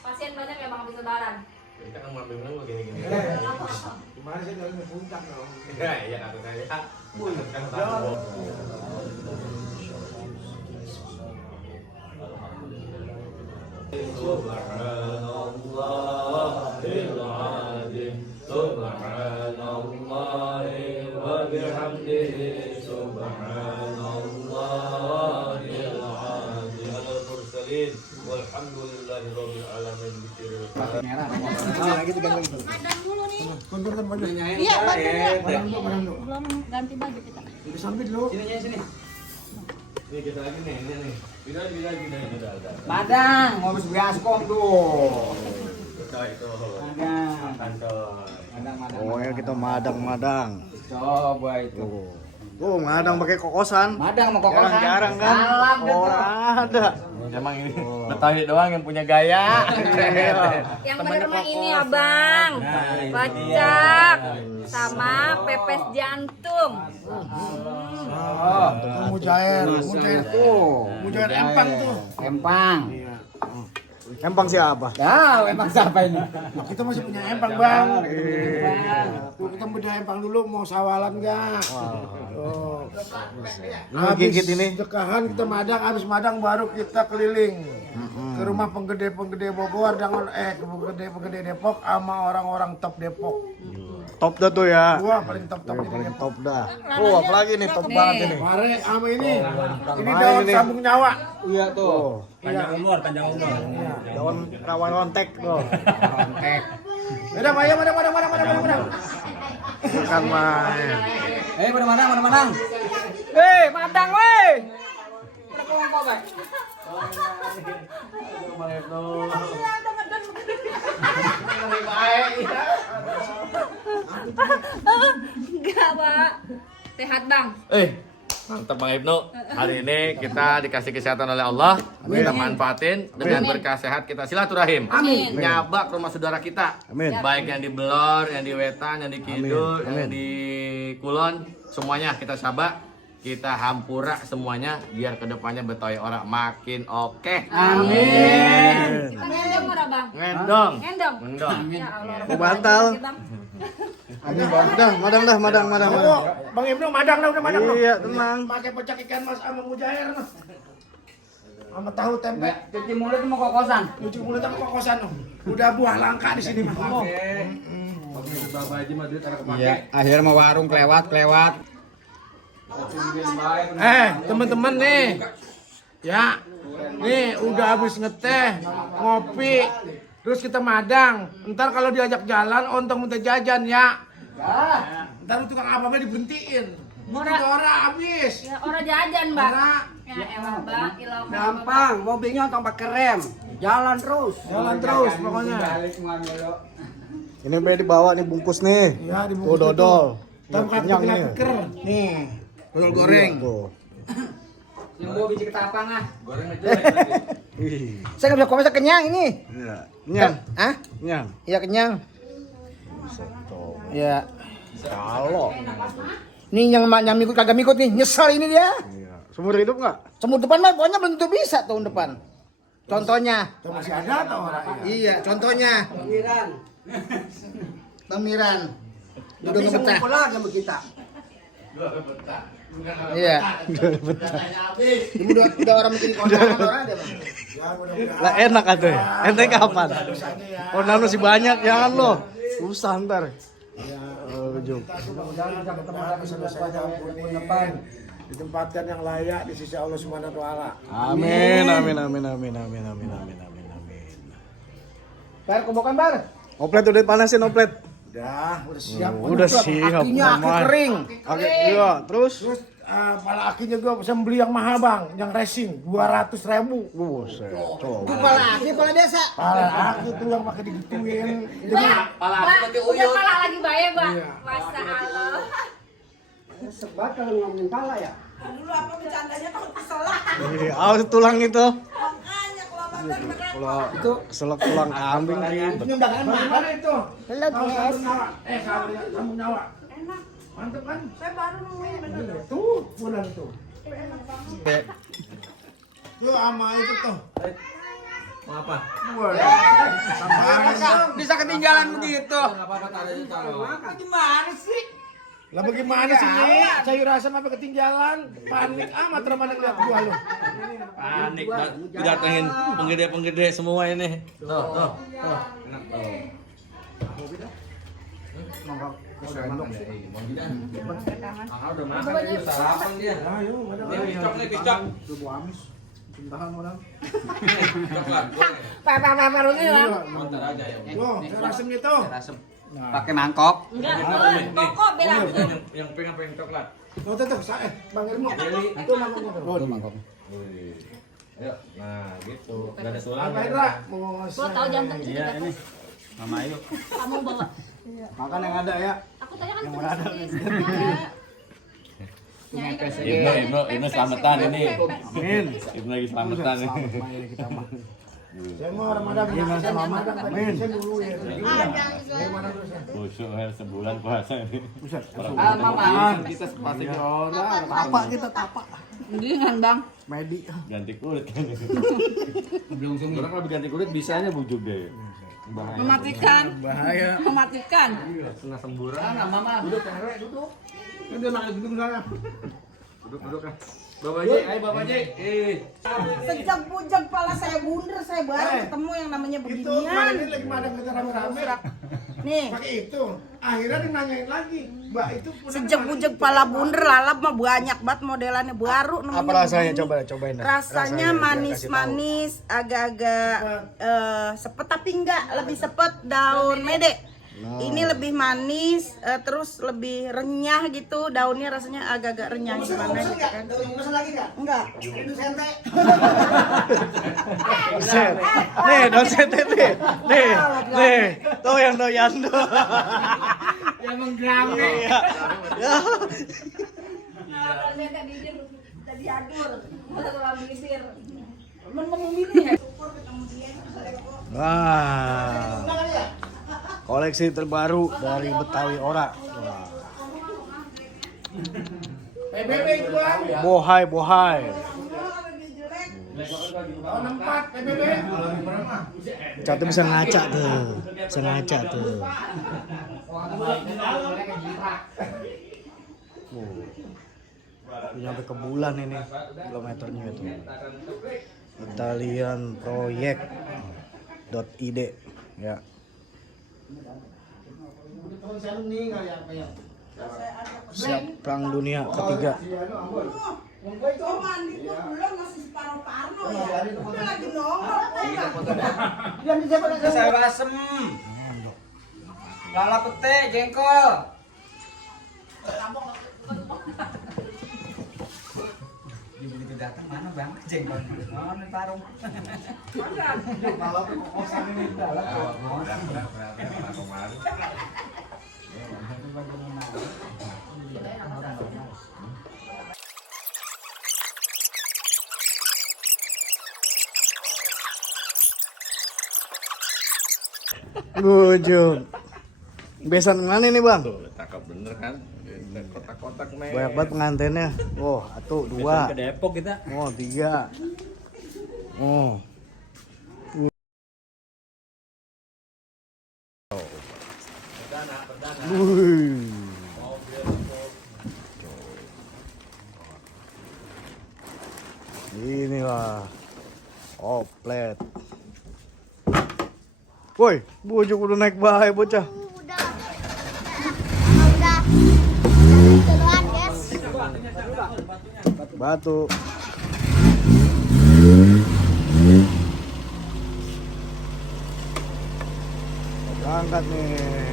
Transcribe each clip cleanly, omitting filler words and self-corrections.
Pasien banyak ya Bang habis lebaran. Kita kan mau ambil begini-gini. Kemarin saya dari puncak dong. Enggak, ya kata saya. Kan Subhanallahil azim. Subhanallahi wa bihamdihi. Subhanallahil azim. Al-mursalin walhamdulillahirabbil alamin. Lagi tegang gitu. Madang dulu nih. Konturkan baju. Iya, Madang dulu. belum ganti baju kita. Udah sampai dulu. Sini. Nih kita lagi nih, ini nih. Udah. Madang, mau habis biaskom tuh. Itu. Madang. Kantor. Madang. Oh ya kita madang. Coba itu. Oh madang pakai kokosan. Madang mau kokosan. Jarang kan? Salam deh tuh. Ada. Emang ini Betawi doang yang punya gaya. Yang bener mah ini Abang. Nah, ini Bacak dia. sama pepes jantung. Oh, Mujair tuh. Mujair empang tuh. Empang. Empang siapa? Ya, empang siapa ini? Nah, kita masih punya empang, Bang. Tuh kita udah empang dulu mau sawalan enggak? Tuh. Nah, gigit ini. Dekahan kita madang, habis madang baru kita keliling ke rumah penggede-penggede Bogor dengan ke penggede-penggede Depok sama orang-orang top Depok. Top dah tuh ya. Gua paling top-top di Paling Depok. top dah. Oh apalagi nih top banget ini. Mare sama ini. Ini Main daun ini. sambung nyawa. Iya tuh. Iya. Panjang umur. Daun rawan lontek tuh. Kontek. Madang, ayo madang. Bukan main. Pada Madang. Madang weh. Pada kelompok, Pak. Enggak, Pak. Sehat, Bang. Mantap Bang Ibnu. Hari ini kita dikasih kesehatan oleh Allah. Kita manfaatin dengan berkah sehat kita silaturahim. Amin. Nyabak ke rumah saudara kita. Amin. Baik yang di Belor, yang di Wetan, yang di Kidul, Amin. yang di Kulon, semuanya kita sabak. Kita hampura semuanya biar kedepannya Betawi orang makin oke. Amin. Kita ngendong ora, Bang? Ngendong. Ngendong. Ya Allah. Mau bantal. Dah, madang. Oh, Bang Ibnu madang udah madang. Iya, tenang. Pakai pecak ikan mas sama mujair. Sama tahu tempe. Cuci mulut mau kokosan. Cuci mulut sama kokosan. Udah buah langka di sini mah. Iya, akhirnya mau warung kelewat. Teman-teman nih. Ya. Nih udah habis ngeteh, ngopi. Terus kita madang. Ntar kalau diajak jalan, ontong minta jajan ya. Ntar tukang apa-apa diberhentiin. Itu ora habis. Ya, orang jajan, Bang. Ora. Ya elah, Bang. Ilau. Gampang, mobilnya ontong pakai rem. Jalan terus Pokoknya. Balik semua dulu. Ini udah dibawa nih bungkus nih. Ya, dibungkus Tuh dodol. Tahu kan Kenyang kena nih. keker. Nih. Dodol goreng. Tuh. Yang gua biji ketapang ah. Goreng aja. Ih. Saya nggak bisa komen, saya kenyang ini. Iya. Nyang. Hah? Nyang. Iya kenyang. Iya. Kalau. Nih yang mikut kagak mikut nih, nyesal ini dia. Iya. Seumur hidup nggak? Semua depan mah pokoknya belum tentu bisa tahun depan. Contohnya. Itu masih ada atau orang? Iya, contohnya. Tamiran. Udah Bisa ngebetah. ngumpul lagi sama kita. Iya. Ini udah orang bikin kondangan orang dia, Bang. Ya mudah-mudahan. Lah enak atuh. Ente kapan? Dosanya ya. Kondangan masih banyak jangan lo. Susah ntar. Ya. Ujung. Mudah-mudahan kita ketemu lagi dosa-dosanya ampun depan. Ditempatkan yang layak di sisi Allah Subhanahu wa taala. Amin. Bar kobokan bar. Oplet udah panasin oplet. Udah siap. Udah siap. Akinya aki aman. kering. Oke, iya. Terus? Terus pala akinya gua bisa beli yang mahal bang, yang racing 200.000. Buset. Coba. Kepala aki, kepala biasa. Pala aki tuh yang pakai digituin. Jadi Bang, udah pala lagi bae, Bang. Masya Allah. Sebat kalau ngomongin pala ya. Dulu apa bercandanya takut keselak. Iya, awas tulang itu. Makanya kalau makan berat. Kalau itu keselak tulang kambing ribet. Ini undangan mahal. mana itu? Halo, guys. Sambung nyawa. Enak. Mantep kan? Saya baru nemuin bener. Tuh, bulan tuh. Enak banget. Tuh sama itu tuh. apa? Bisa ketinggalan begitu. Apa-apa taruh itu taruh. Gimana sih? Lah bagaimana sih nih? Sayur asam apa ketinggalan? Panik amat ramadan lihat gua lu. Panik didatengin penggede-penggede semua ini. Tuh. Enak tuh. Udah makan aja sarapan dia. Ayo, kicok nih kicok. Coklat. Pak ini lah. Montar aja ya. Loh, sayur asam gitu. Pakai mangkok. Enggak, pokok bilang. Yang pengen coklat. Oh, tuh, saya Bang Irmo. Itu mangkoknya. Oh, itu mangkoknya. Ayo, nah gitu. Gak ada suara. Apa Indra? Mau Gua tahu jantan juga. Iya ini. Mama Ayu. Kamu bawa. Makan yang ada ya. Aku tanya kan terus. Ibnu selamatan ini. Amin. Ibnu lagi selamatan ini. Saya mau Ramadan selamat Amin. Saya dulu ya. Khusyuk sebulan puasa ini. Mama, kita sepatu orang. Tapak kita tapak. Mendingan, Bang. Medi. Ganti kulit kan. Belum sembuh. Orang kalau ganti kulit bisanya bujuk deh. Mematikan. Bahaya. Mematikan. Kena semburan. Mama, duduk duduk. Ini makan duduk sana. Duduk kan. Bapak J, ayo Bapak J. Sejak bujang kepala saya bundar, saya baru ketemu yang namanya Itu beginian. ini lagi madang kita rame-rame. Nih, Pakai itu. Akhirnya dinanyain lagi. Mbak itu sejak bujang kepala bundar lalap mah banyak banget modelannya baru. namanya Apa rasanya? begini. Cobain. Rasanya manis-manis, agak-agak sepet tapi enggak lebih sepet daun mede. Ini lebih manis, terus lebih renyah gitu. Daunnya rasanya agak-agak renyah gimana gitu kan? Enggak. Buset. Nih, daun sete nih. Nih. Tuh yang doyan tuh. yang menggerami. Iya. Ya. Tadi adur. Masa tulang bibir. Memilih ya. Wah. Koleksi terbaru dari Betawi Ora. Wah. PBB itu Bang. Bohai. Tahun 4 PBB. Catu bisa ngaca tuh. Nyampe ke bulan ini kilometernya itu. Italian Project.id ya. Siap perang dunia ketiga. Mandi tuh belum masih separuh-paruh ya. Udah lagi nongol Sayur asem, lala pete, jengkol. Begitu datang mana bang? Jengkol mana tarung? Gujung. Besan mana nih bang? Cakep bener kan? Kotak-kotak nih. Banyak banget pengantinnya. Oh, atuh 2. Ke Depok kita. Oh, 3. Oh. Wih. Inilah oplet. Woi, bujuk udah naik bahaya bocah. Udah duluan guys. Batu. Berangkat nih.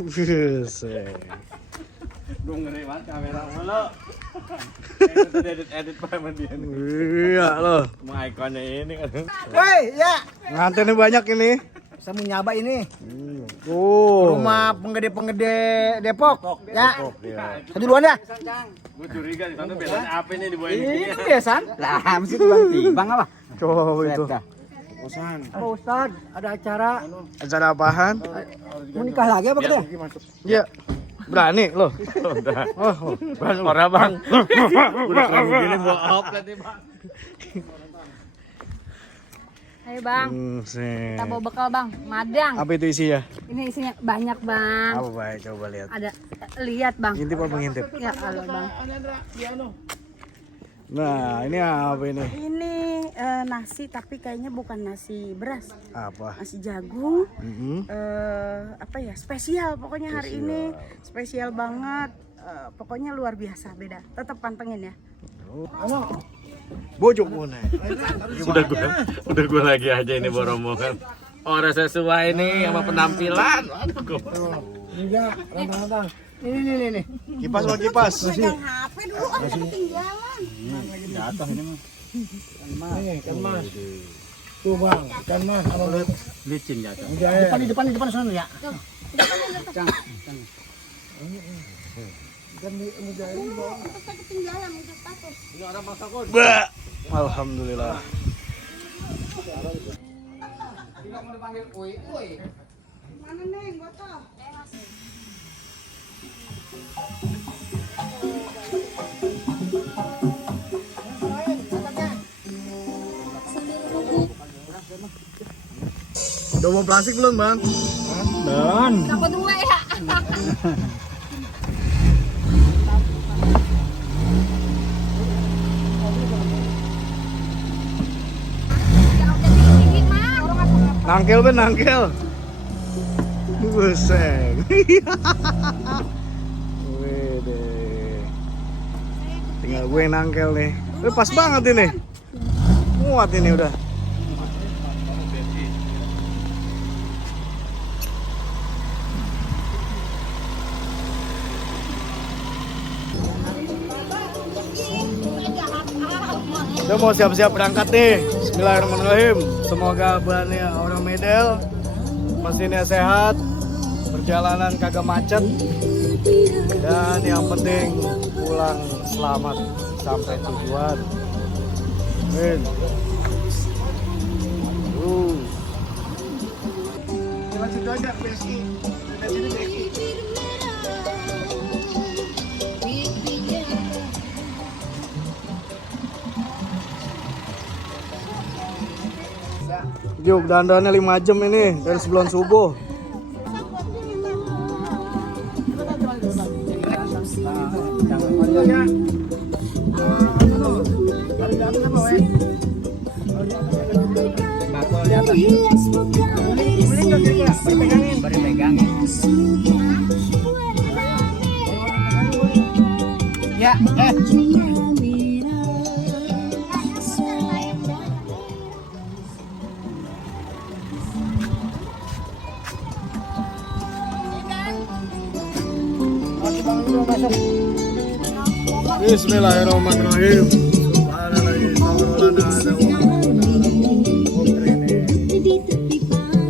Buset. Gue ngeri banget kamera mulu. Edit sama dia. Iya loh. Mau ikonnya ini kan. Ngantennya banyak ini. saya mau nyaba ini. Oh. Rumah penggede-penggede Depok. Ya. Saya duluan dah. Gue curiga di sana bedanya apa nih di bawah ini? Ini biasa. Lah, mesti tukang timbang apa? Coba begitu. Pak Ustad, ada acara Acara apaan? mau nikah lagi apa katanya? Ya. Berani lo. Oh, Orang bang. Udah kamu gini bohong nanti bang. Ayo bang, kita bawa bekal bang, madang. Apa itu isinya? Ini isinya banyak bang. Apa baik coba lihat. Ada, lihat bang. Ngintip apa ngintip? Ya halo bang. Nah, ini apa ini? Ini nasi tapi kayaknya bukan nasi beras, Apa? nasi jagung. Mhm. Apa ya, spesial pokoknya hari ini spesial banget. Pokoknya luar biasa, beda. Tetap pantengin ya. Bojok mana? Udah gue lagi aja ini bawa rombongan. Orang sesuai nih sama penampilan. Aduh, Enggak, rantang-rantang. Ini. Kipas lo kipas. Pegang HP dulu, ketinggalan. Nih, kan mas. Tuh bang, kan mas. Kalau licin ya. Depan sana ya. Ketinggalan itu status. Bah. Alhamdulillah. Mana Neng, botol? Udah mau plastik belum, Bang? Takut dua ya. Nangkel ben nangkel. Buset. Wede. Tinggal gue yang nangkel nih. Pas banget ini. Muat ini udah. Udah mau siap-siap berangkat nih. Bismillahirrahmanirrahim. Semoga bannya orang Medel, mesinnya sehat, perjalanan kagak macet, dan yang penting pulang selamat sampai tujuan. Amin. Lanjut aja BSI. Dari sini BSI. Juk, dandannya 5 jam ini dari sebelum subuh. Baru pegangin. Ya, Bismillahirrahmanirrahim.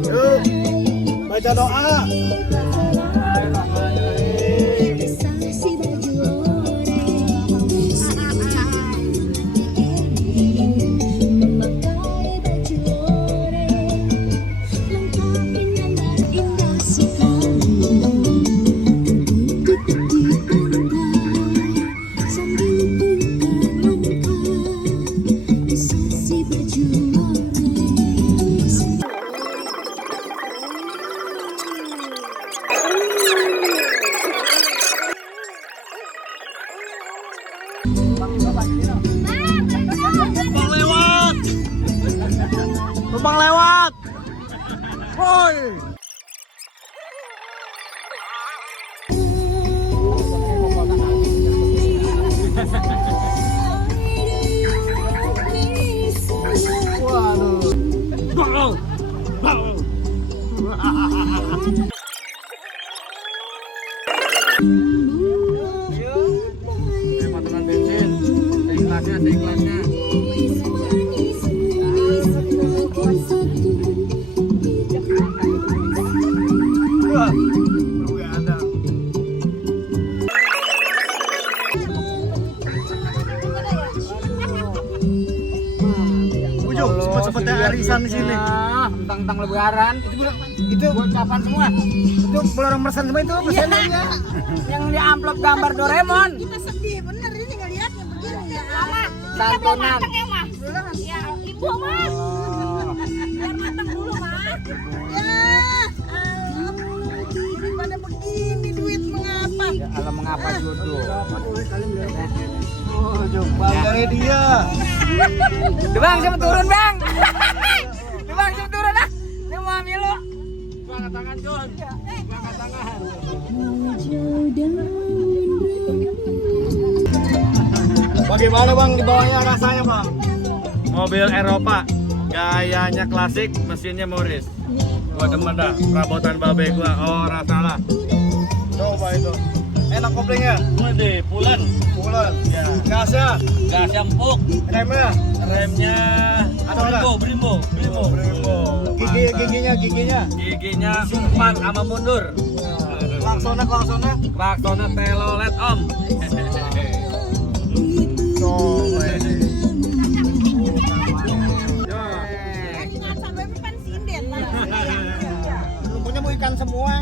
Yuk, baca doa. Numpang lewat. Woi. Teman-teman bensin, seikhlasnya. arisan di sini. Tentang lebaran. Itu ucapan semua. Itu orang pesan semua itu pesanannya. Yang di amplop gambar Doraemon. Kita sedih bener ini ngeliatnya begini ya. Mama, kita belum Santunan. matang ya, Ma? Ya, Ibu, Ma. Biar matang dulu, Ma. Ya, daripada begini duit mengapa? Ya Allah mengapa jodoh. Bang dari dia. Bang, siapa turun, Bang? Bang, siapa turun ah? Ini mau ambil lu. Angkat tangan, John. Angkat tangan. Bagaimana bang di bawahnya rasanya bang? Mobil Eropa, gayanya klasik, mesinnya Morris. Gua demen dah, perabotan babe gua. Oh rasalah. Coba itu. Enak koplingnya. Waduh, pulen. Pulen. Ya. Gasnya? Gas empuk. Remnya? Remnya Brembo. Giginya? Giginya 4 sama mundur. Klaksonnya? Klaksonnya telolet om. Coba ini. Jangan sampai pan sinden lah. Lumpunya mau ikan semua.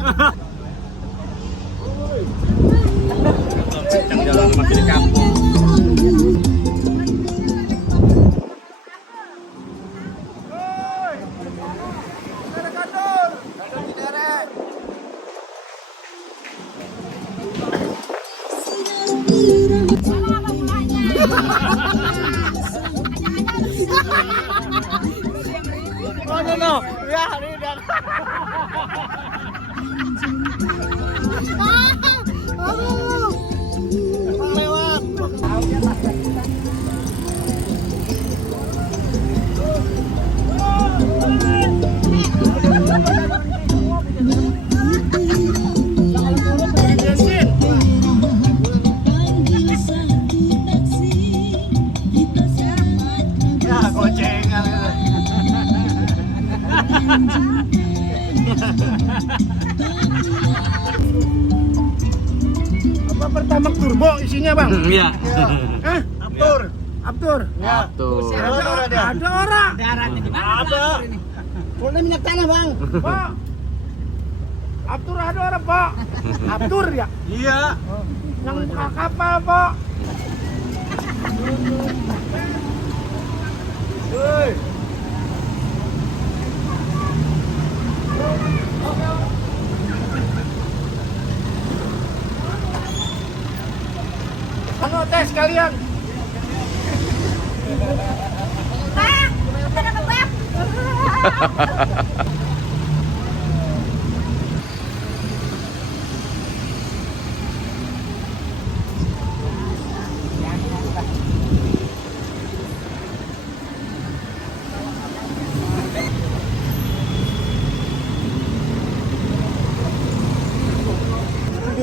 Yang jalan masih di kampung. Oh no. Ya, ini udah. Lewat. Ya, gocengan itu. Apa pertamax turbo isinya, Bang? Iya. Hah? Aptur. Tuh. Ada orang. Daratnya gimana? Ada. Boleh minyak tanah, Bang. Pak. Aptur ada orang, Pak. Aptur ya? Iya. Yang buka kapal, Pak. Woi. Anu tes sekalian. Ma, kita dapat bab.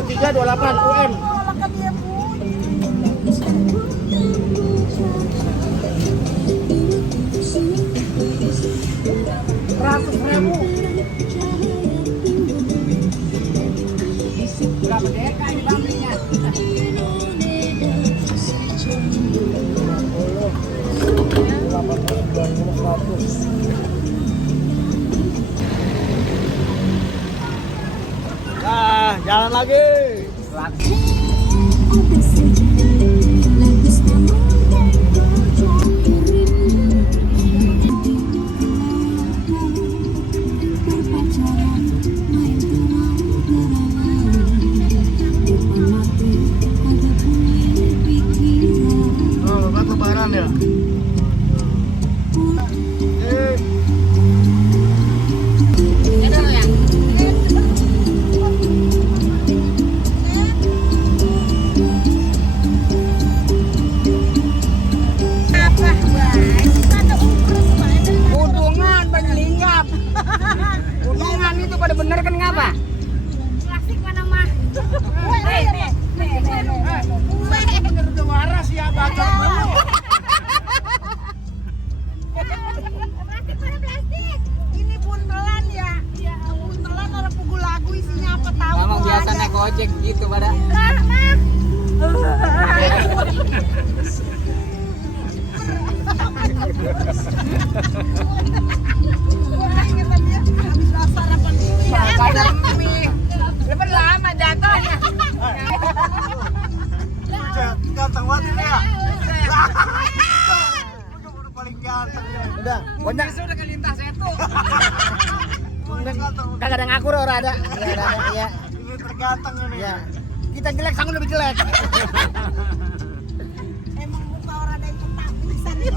Tiga 28 UM. Tolak dia bu. Berapa deka ini Bang belinya? Nah, jalan lagi. Oh, buat lebaran ya? Ada lo ya? Apa guys? Ada ubrus banget. Udungan banyak linggap. Udungan itu pada bener kan ngapa? Plastik mana, Ma? Bener udah waras ya, bacok dulu. Plastik mana plastik? Ini buntelan ya. Buntelan orang pukul lagu isinya apa tahu. Memang gua biasa aja. naik ojek gitu pada. Lah, Ma. udah. Banyak sudah kelintas itu. Kagak ada ngakur orang ada. Iya. Terganteng ini. Ya. Kita jelek sangun lebih jelek. Emang muka orang ada yang cetak bisa nih.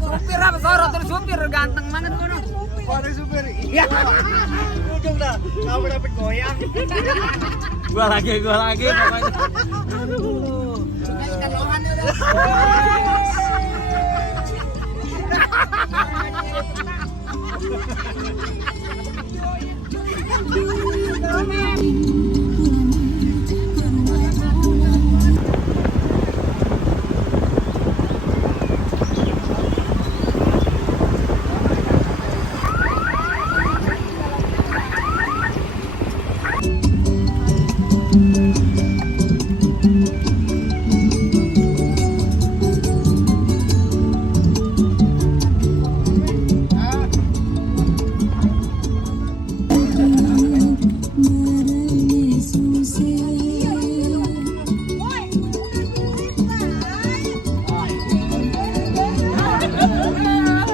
Supir apa sorot terus supir ganteng banget kono. Oh, ada supir. Iya. Ujung dah. Kamu dapet goyang. Gua lagi pokoknya. Aduh. Ikan lohan udah.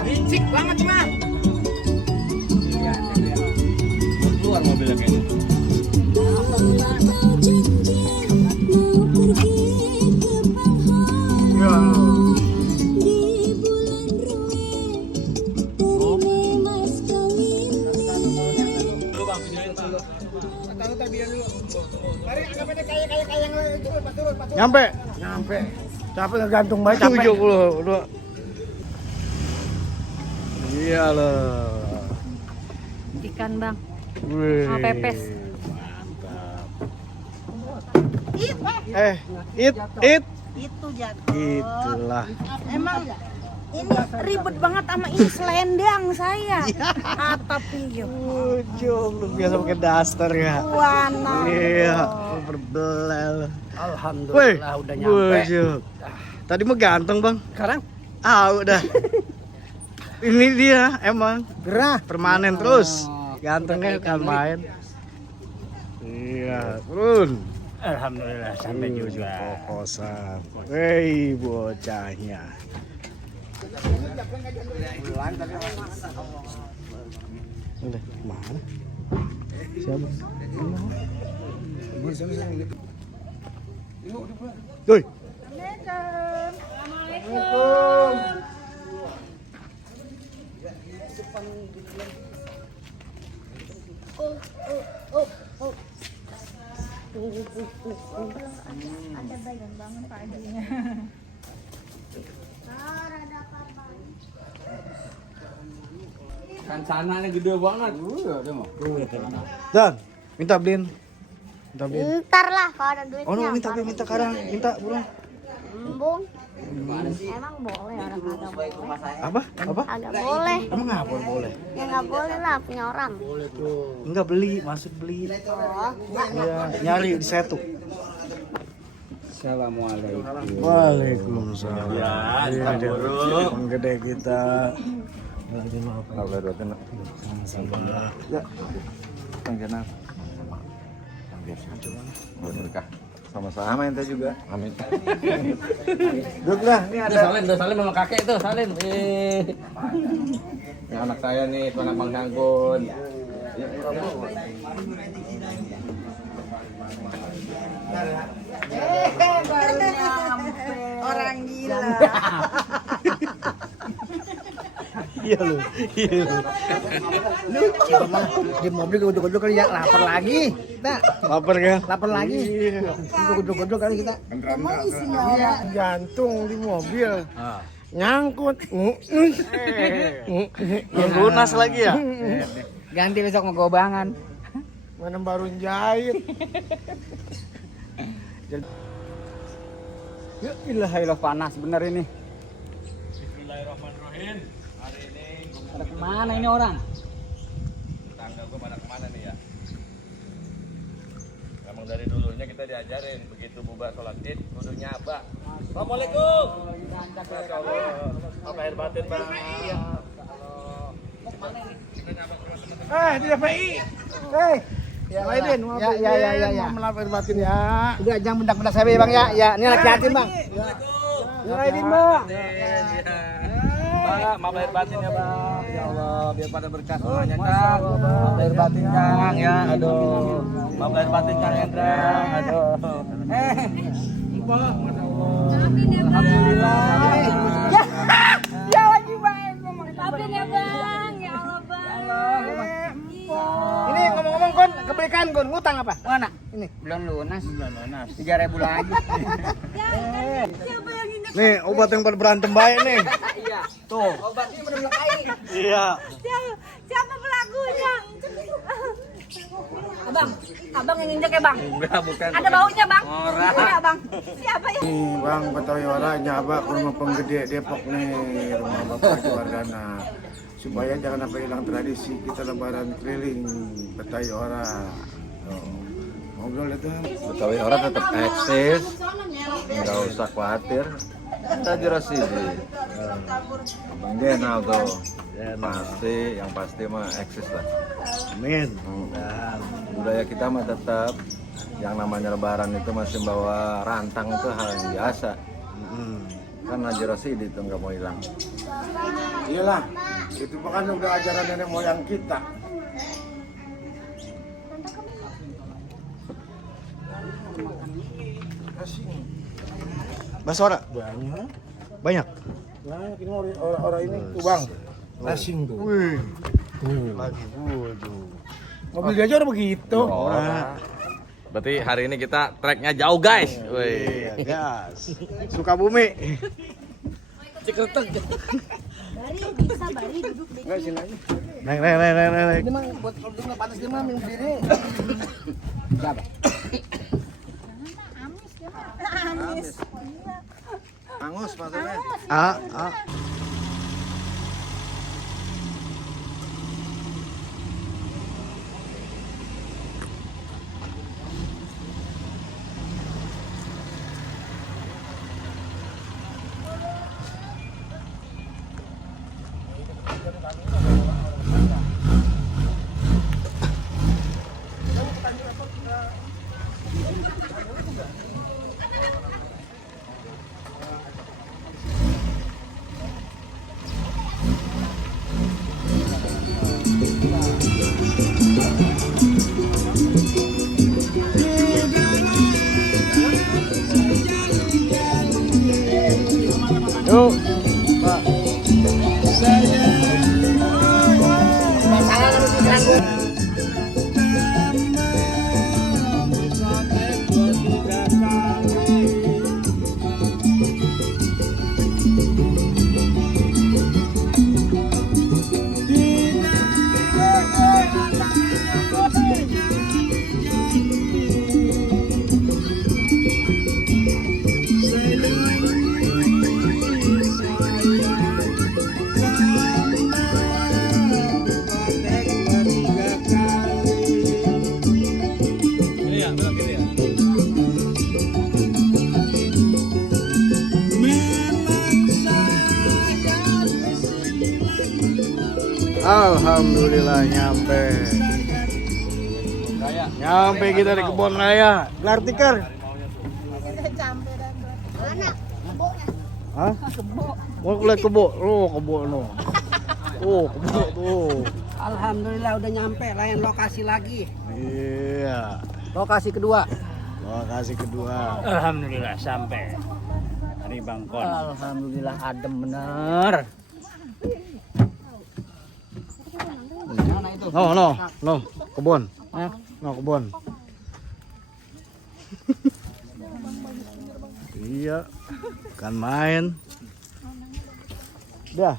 Licik banget mah. Keluar mobilnya kayaknya. Nyampe. Capek tergantung baik capek. 72. Iya loh. Ikan bang. Wih. Sama pepes. It. Itu jatuh. Itulah. Emang ini ribet banget sama ini selendang saya. Tapi Ujung lu biasa pakai daster ya. Wana. Iya, berbelel. Alhamdulillah udah nyampe. Ujung. Tadi mah ganteng, Bang. Sekarang Udah. Ini dia emang gerah. permanen terus. Gantengnya kan main. Iya, turun. Alhamdulillah sampai juga. Kokosan. Hei, bocahnya. Udah, mana? Siapa? Doi. Ada bagian banget paginya. Kan sananya gede banget. Dan, minta beliin. Minta beliin. Ntar lah kalau ada duitnya. Oh, no, minta sekarang. Minta, buruan. Bung. Emang boleh orang kagak boleh? Apa? Agak boleh. Emang ngapa boleh? Ya nggak boleh lah punya orang. Enggak beli, maksud beli. Oh, Iya, nyari di setu. Assalamualaikum. Waalaikumsalam. Ya, Iya, dia buruk. yang gede kita. Ya. Kang Jenal. Berkah. Sama-sama ente juga. Amin. Duduk lah, ini ada. Udah salin sama kakek tuh, salin. Ini anak saya nih, itu anak Bang Sangkun. Orang gila. Iya lu. Iya. Lucu. Di mobil godok-godok kali ya lapar lagi. Nah, Lapar kan? lapar lagi. Godok-godok kali kita. Emang isinya orang. Gantung di mobil. Nyangkut. Belum lunas lagi ya? Ganti besok mau gobangan. Mana baru jahit. Ya ilah panas bener ini. Bismillahirrahmanirrahim. Hari ini Pada kemana ini orang? tetangga gue pada kemana nih ya? Emang dari dulunya kita diajarin begitu bubar sholat id kudu nyaba. Assalamualaikum. Masya Allah. Apa air batin bang? Di DPI. Ya, Lain, mau melapor batin ya. Udah jangan bentak-bentak saya Bang ya. Ya, ini lagi yatim Bang. Lain, Bang. maaf lahir batin ya bang. Ya Allah, biar pada berkah semuanya Kang. Maaf lahir batin Kang ya. Aduh, maaf lahir batin Kang Hendra. Aduh. Alhamdulillah. Ya lagi main ngomong. Maafin ya bang, ya Allah bang. Ini ngomong-ngomong Kon, kebaikan Kon, ngutang apa? Mana? Ini. Belum lunas. 3.000 lagi. Siapa yang ingat? Nih, obat yang pada berantem baik nih. Tuh. Obatnya bener air. Iya. Siapa pelakunya? Abang yang injak ya bang? Enggak, bukan. Ada baunya bang? Orang. Iya bang. Siapa ya? Nih, Bang Betawi Ora nyaba ke rumah penggede Depok nih, rumah Bapak Wardana. Supaya jangan sampai hilang tradisi kita lebaran keliling Betawi Ora. Ngobrol itu. Betawi orang tetap eksis, nggak usah khawatir. Kita jelas sih, Bang Jenal tuh, pasti yang pasti mah eksis lah. Amin. Budaya kita mah tetap yang namanya lebaran itu masih bawa rantang itu hal yang biasa. Kan Haji Rosidi itu nggak mau hilang. Iyalah, itu kan udah ajaran nenek moyang kita. Bakso ora? Banyak. Banyak. Nah, ini orang ini tuh Bang. Racing tuh. Wih. Lagi tuh. Mobil dia aja udah begitu. Berarti hari ini kita treknya jauh guys. Wih. Iya, gas. Sukabumi. Bari bisa bari duduk deh. Enggak sini aja. Naik. Ini mah buat kalau dulu panas dia mah minum sendiri. Siapa? Angus maksudnya. Ah. Yuk. Alhamdulillah nyampe. Nyampe kita di kebun raya. Gelar tikar. Hah? Mau lihat kebo. Oh, kebo no. Oh, kebo tuh. Alhamdulillah udah nyampe lain lokasi lagi. Iya. Lokasi kedua. Lokasi kedua. Alhamdulillah sampai. Hari Bangkon. Alhamdulillah adem bener. No, kebun. No, kebun. Iya, kan main. Dah.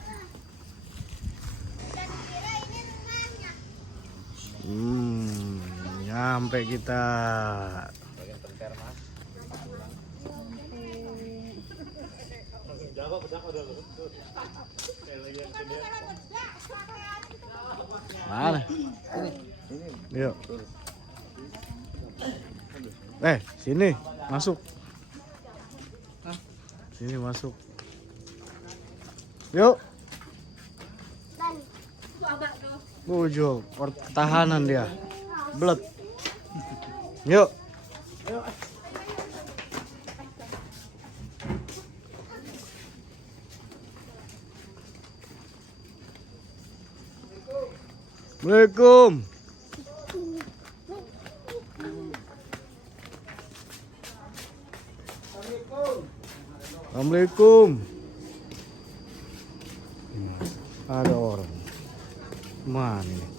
Nyampe kita. Mana? Yuk. Sini masuk. Sini masuk. Yuk. Bujuk, ketahanan dia. Blood. Yuk. Assalamualaikum. Assalamualaikum. Ada orang. Mana ini?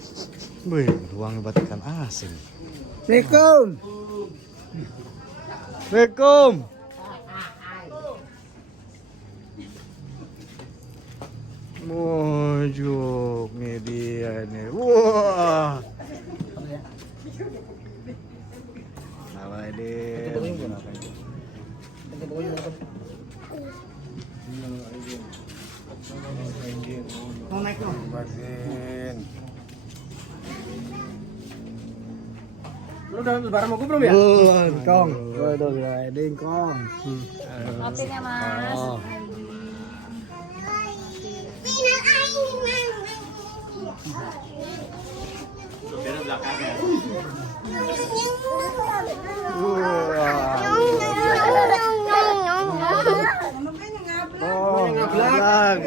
Wih, uang batikan asing. Assalamualaikum. Assalamualaikum. Mojuk nih dia nih. Wah. Halo Edin. Mau naik dong. Lu udah lebaran sama gue belum ya? Kong. Waduh, Edin Kong. Ngopinya Mas. Oh. Oh, ngablak.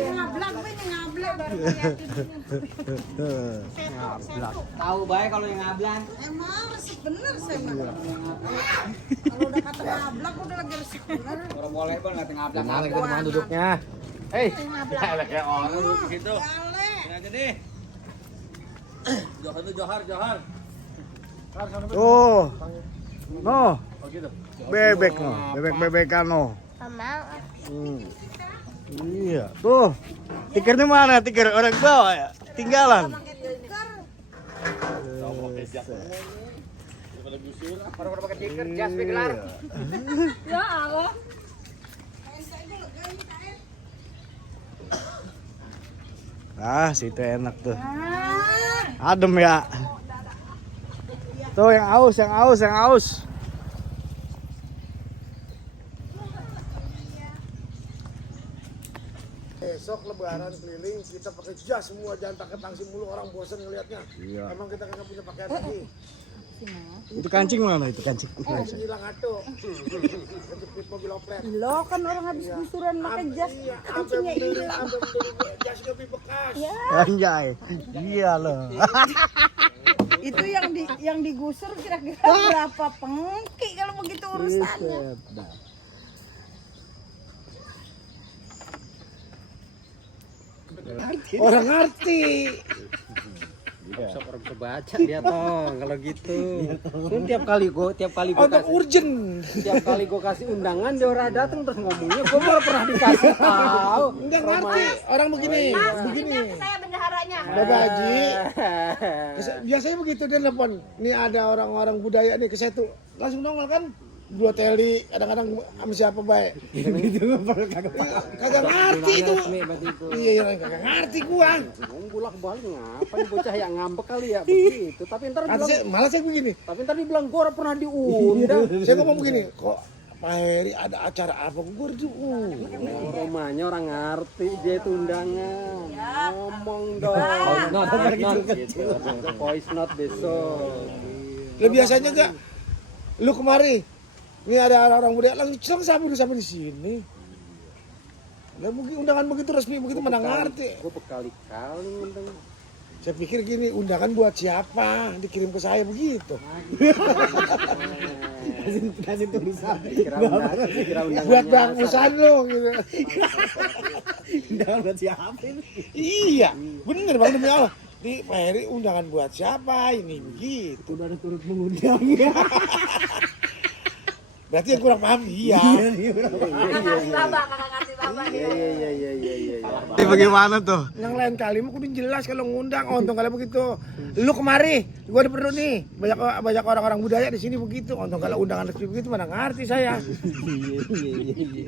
Tahu baik kalau yang ngablan. Emang resep bener saya mah. Kalau udah kata ngablak udah lagi resep bener. Kalau boleh pun nggak ngablan. Mana kita mana duduknya? Hei, Kayak orang duduk di situ. Ini aja deh. Johar tuh Johar. Oh. No. Bebek no. Bebek-bebekan no. Iya, tuh. Tikernya mana? Tiker orang bawah ya? Tinggalan. Baru pakai tiker, jas gelar. Ya Allah. Ah, situ enak tuh. Adem ya. Tuh yang aus. Besok lebaran keliling kita pakai jas semua, jangan pakai tangsi mulu, orang bosan ngelihatnya. Iya. Emang kita kagak punya pakaian lagi. Itu kancing mana itu kancing? Hilang atuh. Kejepit mobil oplet. Lo kan orang habis gusuran pakai jas. Iya, sampai beli jas lebih bekas. Anjay. Iya loh. Itu yang digusur kira-kira berapa pengki kalau begitu urusannya. Orang ngerti. Sok orang bisa baca dia tong kalau gitu. Kan tiap kali gua Untuk urgent. tiap kali gua kasih undangan dia orang datang terus ngomongnya gua baru pernah dikasih tahu. Enggak ngerti. Orang begini. Saya bendaharanya. Bapak Haji. Biasanya begitu dia telepon. Nih ada orang-orang budaya nih ke saya tuh. Langsung nongol kan. Dua teli, kadang-kadang sama siapa baik. Kagak ngerti itu. Iya, kagak ngerti gua. Ngulak balik ngapain bocah yang ngambek kali ya begitu. Tapi ntar bilang, Malah saya begini. tapi ntar dibilang gua pernah diundang. Saya ngomong begini, kok Pak Heri ada acara apa? Gua diundang. Rumahnya orang ngerti dia itu undangan. Ngomong dong. Gitu. Voice note besok. Lah biasanya enggak. Lu kemari. Ini ada orang budaya langsung sampai di sini. Lah mungkin undangan begitu resmi begitu mana ngerti. Gua berkali-kali ngundang. Saya pikir gini, undangan buat siapa? Dikirim ke saya begitu. Kasih tulisan. Kira undangan. Buat Bang Usan lo gitu. Undangan buat siapa ini? Iya, bener Bang demi Allah. Di Pak Heri undangan buat siapa ini begitu. Udah ada turut mengundang. Berarti yang kurang paham iya. Kakak kasih baba. Iya. Ini bagaimana tuh? Yang lain kali mah kudu jelas kalau ngundang. Untung kalau begitu. Lu kemari, gua ada perlu nih. Banyak orang-orang budaya di sini begitu. Untung kalau undangan resmi begitu mana ngerti saya.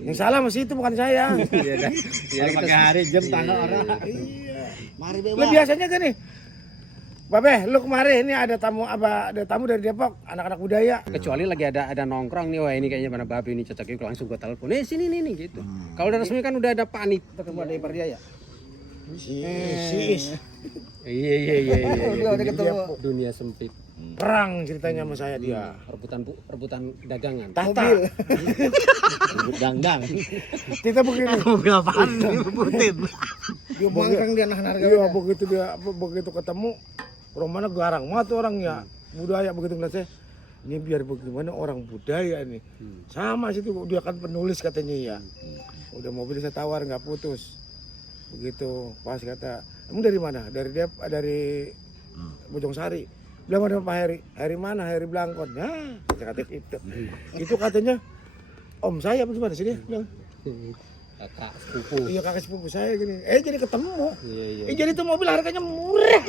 Yang salah masih itu bukan saya. Iya pakai hari jam tanah orang. Iya. Mari Lu biasanya kan nih. Babe, lu kemarin ini ada tamu dari Depok, anak-anak budaya. Kecuali lagi ada nongkrong nih, wah ini kayaknya mana babi ini cocoknya langsung gua telepon. Sini nih gitu. Kalau udah resmi kan udah ada panit ketemu ada ipar dia ya. Si Iya. Udah ketemu. Dunia sempit. perang ceritanya sama saya dia. Rebutan dagangan. Tata. Dangdang. Kita begini. Mobil apaan nih rebutin? Dia mangkang dia nahan harga. Iya, begitu ketemu Orang mana garang banget orangnya. Budaya begitu ngeliat saya. Ini biar bagaimana orang budaya nih. Sama situ dia kan penulis katanya ya. Udah mobil saya tawar nggak putus. Begitu pas kata, "Emang dari mana?" Dari Bojong Sari. Bilang ada Pak Heri. Heri mana? Heri Blangkon. Nah, saya kata itu. Itu katanya om saya apa gimana sih dia bilang? Kakak sepupu. Iya kakak sepupu saya gini. Jadi ketemu. Jadi itu mobil harganya murah.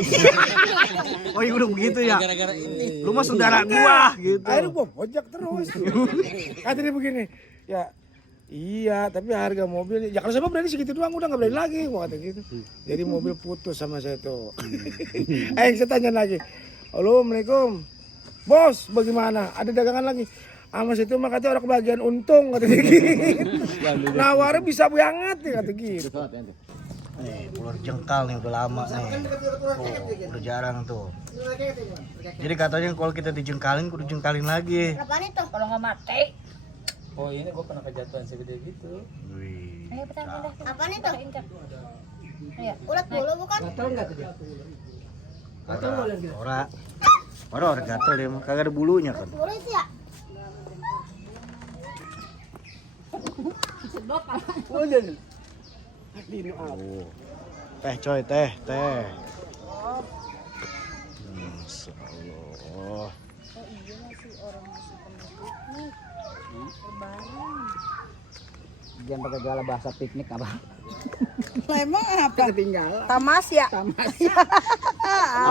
Oh iya udah begitu ya. Gara-gara ini. Lu mah saudara gua gitu. Akhirnya gua pojok terus. Katanya begini. Ya iya, tapi harga mobil ya kalau saya mah berani segitu doang udah nggak berani lagi gua kata gitu. Jadi mobil putus sama saya tuh. Saya tanya lagi. Assalamualaikum. Bos, bagaimana? Ada dagangan lagi? Sama situ mah katanya orang kebagian untung kata gitu. Nawarnya bisa banget nih kata gitu. Nih, ular jengkal nih udah lama nih. Oh, udah jarang tuh. Jadi katanya kalau kita dijengkalin, kudu jengkalin lagi. Apaan itu? Kalau nggak mati. Oh ini gua pernah kejatuhan segede gitu. Wih. Ayo pindah. Apaan itu? Injak. Ayo. Ulat bulu bukan? Ora gatel dia mah kagak ada bulunya kan. Bulu itu ya? Oh. Teh coy, teh. Masya Allah. Jangan pakai gala bahasa piknik apa? Emang apa? Ketinggalan. Tamasya.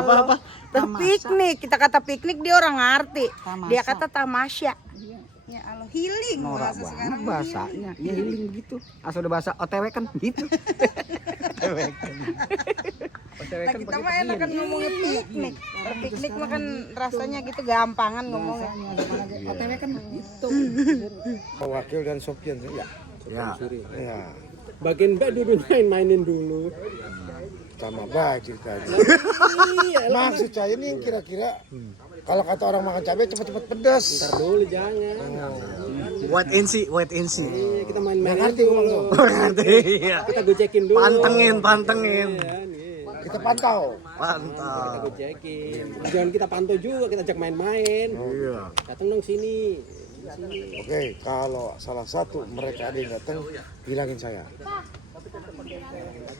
Apa? Piknik. Kita kata piknik dia orang ngerti. Tamasya. Dia kata tamasya. Ya Allah, healing Norak bahasa banget sekarang. bahasanya. Ya healing begitu. Asal udah bahasa OTW kan gitu. Nah, kita mah enakan ngomongnya piknik. Kalau piknik mah kan rasanya gitu gampangan ngomongnya. OTW kan gitu. Wakil dan Sopyan ya. Ya. Ya. Bagian Mbak dulu mainin dulu. Sama baik ceritanya. Maksud saya ini kira-kira kalau kata orang makan cabai cepet-cepet pedas. Ntar dulu jangan. Wait and see. Kita main-main Ngerti ngomong tuh. Iya. Kita gocekin dulu. Pantengin. Kita pantau. Mantap. Gocekin. Jangan kita pantau juga, kita ajak main-main. Iya. Datang dong sini. Oke, kalau salah satu mereka ada yang datang, bilangin saya.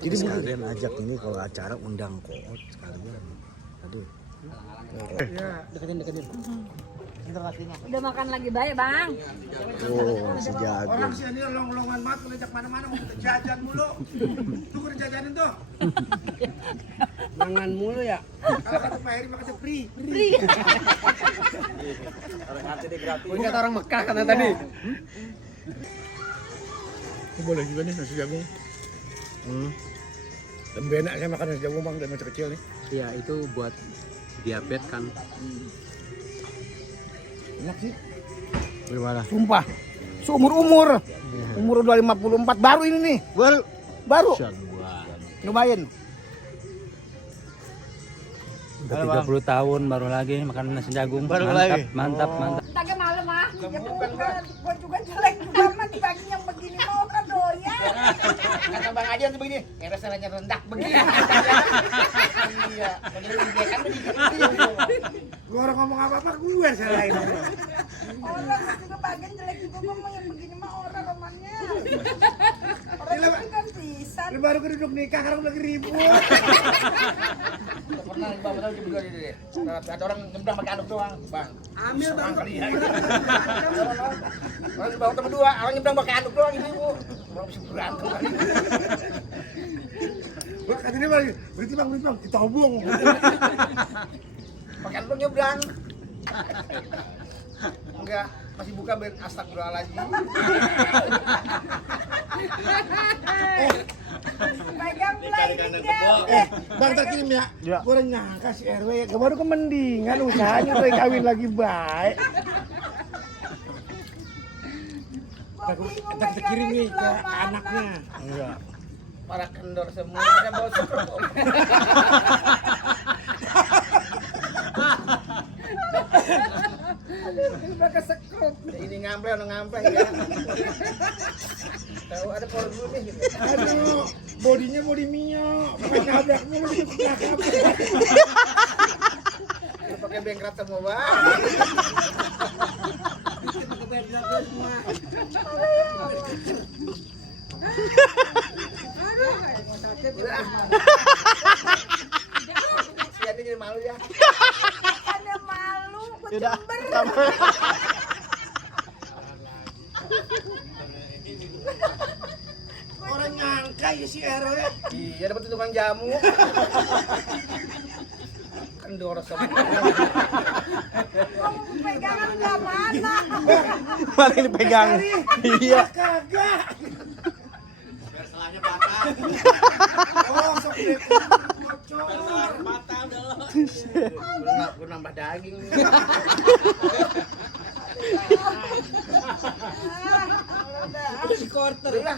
Jadi sekalian ajak ini kalau acara undang Koot sekalian. Aduh. Deketin. Udah makan lagi baik, Bang. Oh, si jago. Orang sini long-longan banget ngajak mana-mana mau kita jajan mulu. Tuh udah jajanin tuh. Mangan mulu ya. Kalau kata Pak Heri makanya free. Ini kata orang Mekah kata tadi. Boleh juga nih nasi jagung. Lebih enak saya makan nasi jagung bang dari masa kecil nih. Iya, itu buat diabetes kan. Enak sih. Gimana? Sumpah. Seumur-umur. Umur udah 54 baru ini nih. Baru. Nyobain. Udah 30 tahun baru lagi makan nasi jagung. Baru mantap, lagi? mantap. Tagih malam, ah. Gua juga jelek juga mah dibagi yang begini mau kan doyan. Kata Bang Ajan tuh begini, yang rasanya rendah begini. Iya, dia kan begitu. Gua orang ngomong apa-apa gue salahin. Orang juga bagian jelek juga ngomong yang begini mah orang romannya. Orang itu kan pisan. Lu baru keduduk nikah, sekarang lagi ribut. Pernah di bawah juga di ada orang nyebrang pakai anduk doang, Bang. Ambil Bang kali ya. Orang di bawah temen dua, orang nyebrang pakai anduk doang ini, Bu. Orang bisa berantem kali. Wah, katanya berarti Bang, ditobong. Pakai anduk nyebrang. Enggak, masih buka ben astagfirullahaladzim. Pegang playing. Bang tak kirim ya. Gue udah nyangka si RW ya. Baru kemendingan usahanya udah kawin lagi baik. Kita kirim nih ke anaknya. Iya. Para kendor semua ada bosok. Udah kesekrup. Ini ngample ya. Tahu ada kolor dulu nih. Aduh, bodinya body Mio. Pakai nabrak mulu di belakang. Pakai bengkrat semua, Bang. Pakai bengkrat semua. Jadi jadi malu ya. Ada malu, Tidak. kecember. Orang nyangka ya si Ero ya. Iya dapat tukang jamu. Kendor sama. Pegangan nggak mana? Mana ini pegang? Iya. Kagak. Selahnya patah. Oh, sok deh. Bocor. Patah dong. Gue nambah daging. Udah di quarter. Udah.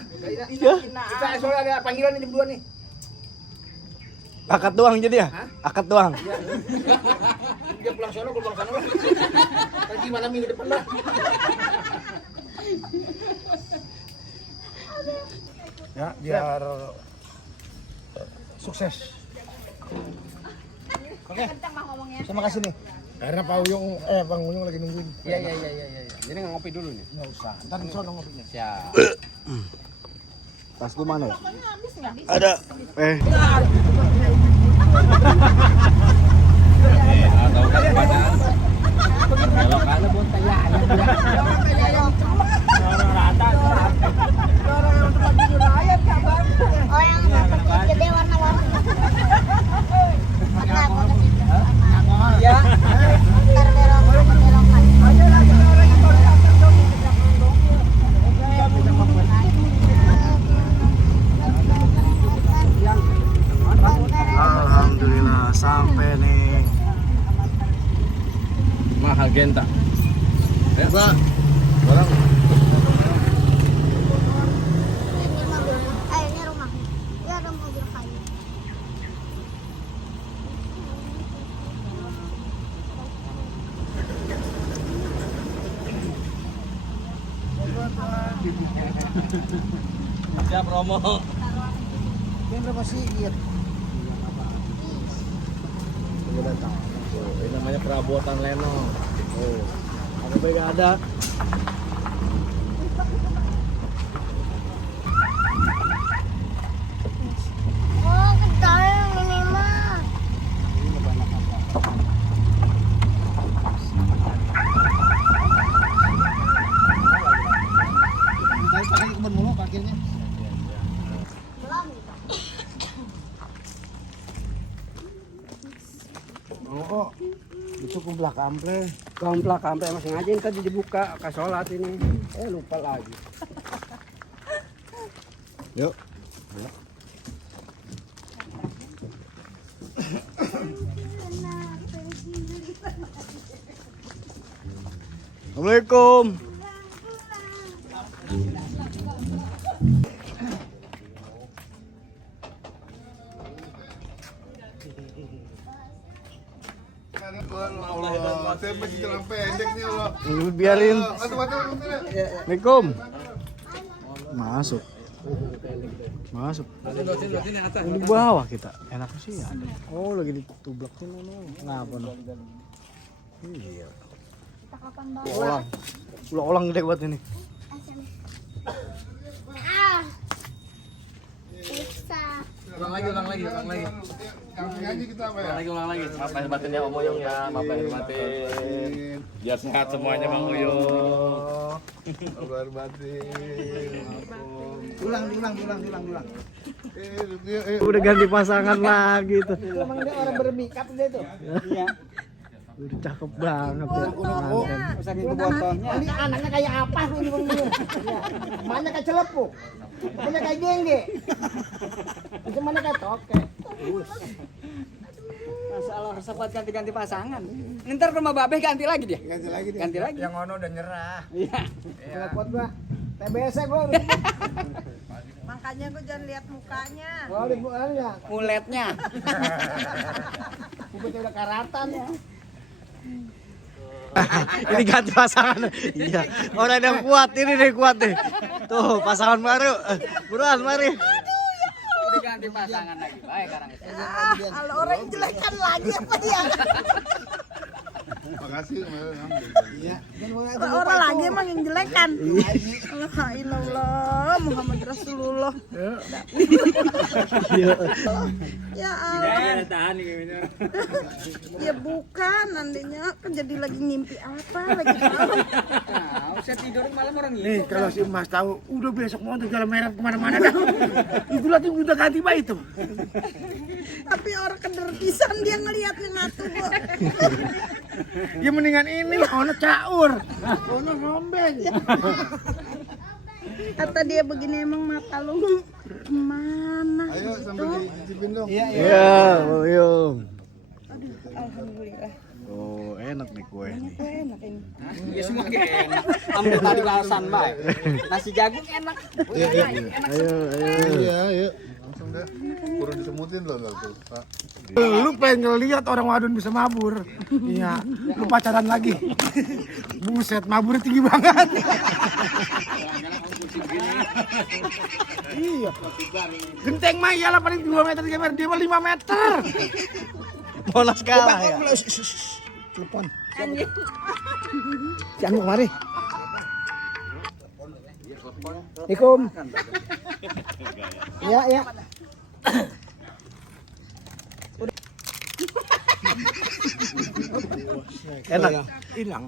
Kita soalnya ada panggilan nih jam 2 nih. Akad doang jadi ya? Akad doang. Dia pulang sono, gue pulang sono. Lagi malam minggu depan lah. Ya, biar sukses. Oke. Terima kasih nih. Karena Pak Uyung, Bang Uyung lagi nungguin. Iya. Jadi nggak ngopi dulu nih. Nggak usah. Ntar di sono ngopinya. Siap. Tasku mana? Ada. Atau kepadaan. Belok kanan buat tayaan. Oh yang kecil gede warna-warni. Ya. Ntar belokan. Alhamdulillah sampai nih. Mahal genta. Ya, Bang. Ini rumahnya. Ya ada mobil kayu. Siap Romo. Yang berapa sih? Iya. Ini namanya perabotan Leno. Oh. Apa baik ada? Oh, kecil yang ini mah. Pakai kebun mulu parkirnya. Belum gitu. Oh, itu ke belakang ple. Komplak sampai masih ngaji tadi dibuka ke sholat ini. Lupa lagi. Yuk. Assalamualaikum. Saya masih celana pendek nih Allah. Biarin. Assalamualaikum. Masuk. Di bawah kita. Enak sih ada. Oh, lagi ditublak tuh Kenapa no? Iya. Kita kapan bawa? Ulang gede buat ini. Ah. Bisa. Ulang lagi. Kami aja kita apa ya? Ulang lagi. Maaf lahir batin ya Om Uyung ya. Maaf lahir batin. Biar sehat semuanya Bang Uyung. Kabar batin. Ulang. Udah ganti pasangan lagi tuh. Emang dia orang bermikap dia tuh. Iya. Udah cakep banget ya. Saking kebotolnya. Ini anaknya kayak apa tuh ini Bang Uyung? Mana kayak celepuk. Mana kayak gengge. Itu mana kayak toke. Masalah resep buat ganti-ganti pasangan. Ntar rumah babeh ganti lagi dia. Ganti lagi. Yang ono udah nyerah. Iya. Telepon gua. TBS gua. Makanya gue jangan lihat mukanya. Oh, di mukanya. Muletnya. Kupitnya udah karatan ya. Ini ganti pasangan. Iya. Orang yang kuat ini nih kuat nih. Tuh pasangan baru. Buruan mari. Udah ganti pasangan lagi. Baik sekarang. Kalau orang jelekan lagi apa dia? Makasih. Orang lagi emang yang jelekan. La ilallah Muhammad Rasulullah. Ya Allah. Tahan nih kayaknya. Ya bukan, nantinya kan jadi lagi ngimpi apa lagi tahu. Nah, saya tidur malam orang ini. Nih kalau si Mas tahu, udah besok mau jalan merah kemana-mana dah. Itulah tuh udah ganti bayi tuh. Tapi orang keder pisan dia ngelihatnya ngatu kok. Ya mendingan ini lah, ono caur, ono rombeng. Kata dia begini emang mata lu kemana? Ayo sambil dicicipin dong. Iya, Buyung. Aduh, alhamdulillah. Oh, enak nih kue nih. Kue enak ini. Ya semua enak. Ambil tadi alasan, Mbak. Nasi jagung enak. Ayo. Iya, ayo. Langsung deh. Kurang disemutin loh tuh, Pak. Lu pengen ngeliat orang wadon bisa mabur. Iya, lu pacaran lagi. Buset, maburnya tinggi banget. Iya. Genteng mah iyalah paling 2 meter 3 meter, dia mah 5 meter. Polos kalah ya. Telepon. Si Anu kemari. Assalamualaikum. Iya. Enak. Hilang.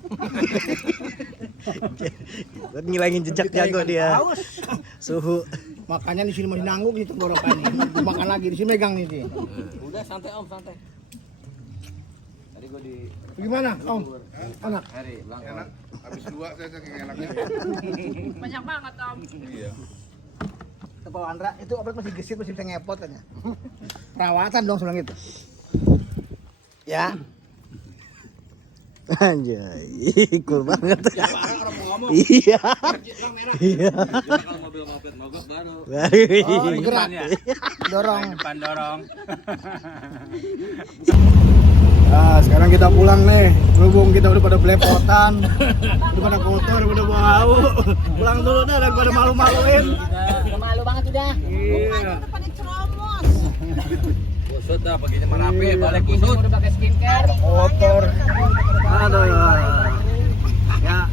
Ngilangin jejak jago dia. Suhu. Makanya di sini masih nanggung di tenggorokan ini. Makan lagi di sini megang nih dia. Udah santai Om, santai. Tadi gua di Gimana, Om? Anak. hari Bang. Enak. Habis 2 saya saking enaknya. Banyak banget Om. Iya. Itu Pak Andra, itu obat masih gesit, masih bisa ngepot kan ya. Perawatan dong sebelah itu. Ya. Anjay, cool banget. Iya. Iya. Kalau mobil moped mogok baru. Oh, bergerak ya. Dorong. Depan dorong. Nah, sekarang kita pulang nih. Berhubung kita udah pada belepotan, udah pada kotor, udah bau. Pulang dulu dah daripada malu-maluin. Udah malu banget udah. Iya. Pada ceromos. Kusut dah paginya merapi, balik kusut. Udah pakai skincare. Kotor. Aduh. Ya,